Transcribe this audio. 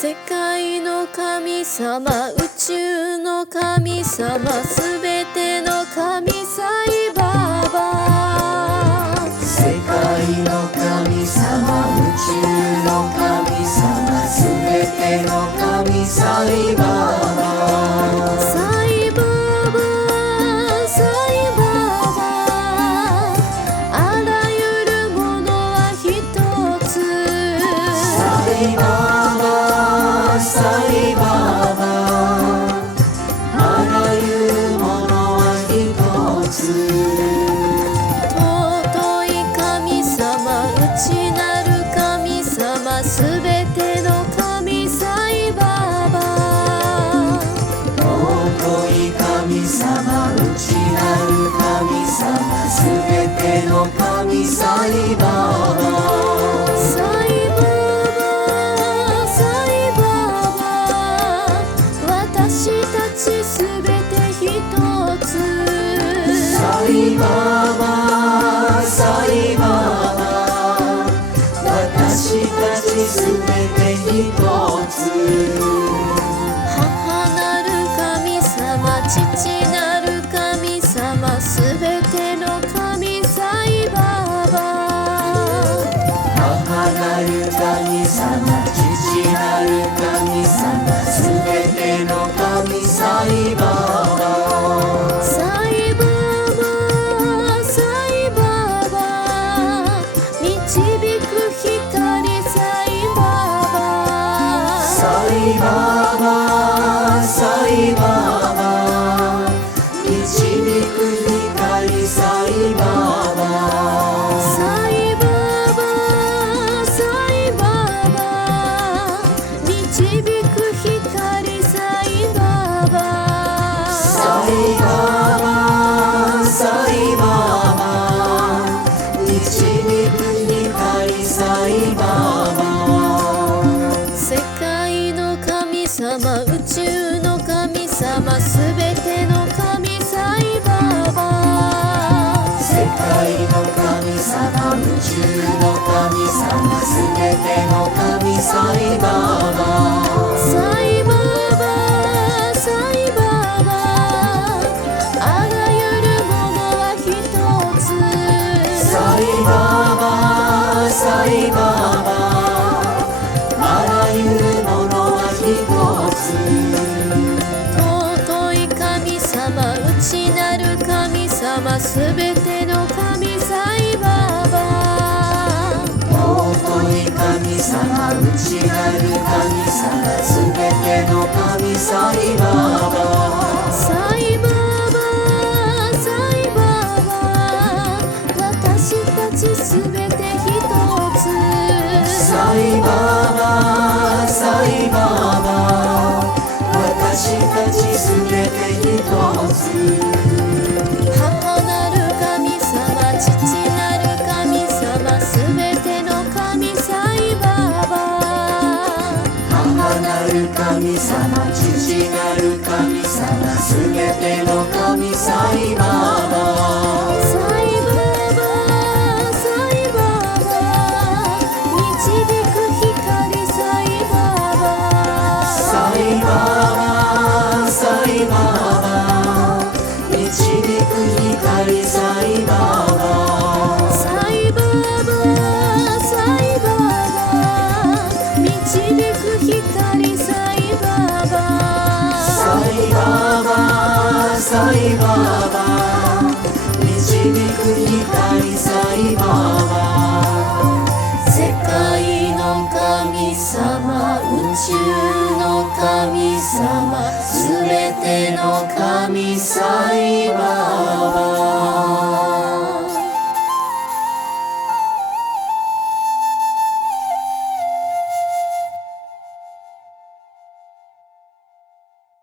世界の神様、宇宙の神様、すべての神サイバーバー。世界の神様、宇宙の神様、すべての神サイバーバー。サイバーバー、サイバーバー、あらゆるものは一つ。サイバーバー、サイバーバー、あらゆるものは一つ。尊い神様、内なる神様、すべての神サイバーバー。尊い神様、内なる神様、すべての神サイバーバー。サイバーバー、サイバーバー、私たちすべて一つ。サイバーバー、サイバーバー、私たちすべて一つ。母なる神様、父なる神様、すべての神サイバーバー。母なる神様、父なる神様、すべての神サイバーバー。サイバーバー、サイバーバー、導く光サイバーバー。サイバーバー、サイバーバー、導く光サイバーバー。サイバーバー、サイバーバー、導く光サイバーバー。サイバーバー、サイバーバー、導く光サイバーバー。世界の神様、宇宙の神様、すべての神サイバーバー。世界の神様、宇宙の神様、すべての神サイバーバー。サイバーバー、サイバーバー、あらゆるものは一つ。サイバーバー、サイバーバー、あらゆるものは一つ。尊い神様、内なる神様、すべての神サイバーバー。尊い神様、内なる神様、すべての神サイバーバー。サイバーバー、サイバーバー、私たちすべて一つ。サイバーバー、サイバーバー、私たちすべて一つ。母なる神様、父なる神様、すべての神サイバーバー。母なる神様、父なる神様、すべての神サイバーバー。サイバーバー、サイバーバー、導く光サイバーバー。サイバーバー、サイバーバー、導く光サイバーバー。サイバーバー、サイバーバー、導く光サイバーバー。サイバーバー、サイバーバー、導く光サイバーバー。世界の神様、宇宙の神様、すべての神サイバーバー。